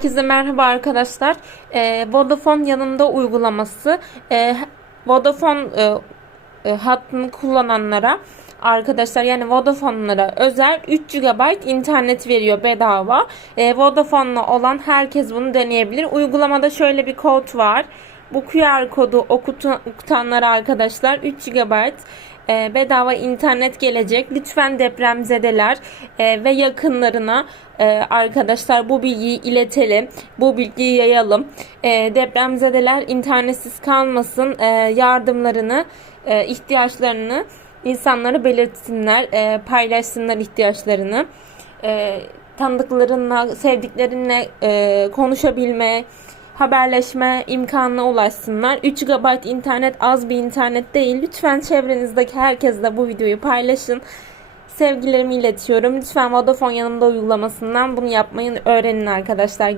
Herkese merhaba arkadaşlar. Ee, Vodafone yanında uygulaması e, Vodafone e, e, hattını kullananlara arkadaşlar yani Vodafone'lara özel 3 GB internet veriyor bedava. E, Vodafone'la olan herkes bunu deneyebilir. Uygulamada şöyle bir kod var. Bu QR kodu okutan, okutanlara arkadaşlar 3 GB e, bedava internet gelecek. Lütfen depremzedeler e, ve yakınlarına e, arkadaşlar bu bilgiyi iletelim. Bu bilgiyi yayalım. E, depremzedeler internetsiz kalmasın. E, yardımlarını, e, ihtiyaçlarını insanlara belirtsinler. E, paylaşsınlar ihtiyaçlarını. E, tanıdıklarınla, sevdiklerinle e, konuşabilme, haberleşme imkanına ulaşsınlar. 3 GB internet az bir internet değil. Lütfen çevrenizdeki herkesle bu videoyu paylaşın. Sevgilerimi iletiyorum. Lütfen Vodafone yanımda uygulamasından bunu yapmayı öğrenin arkadaşlar.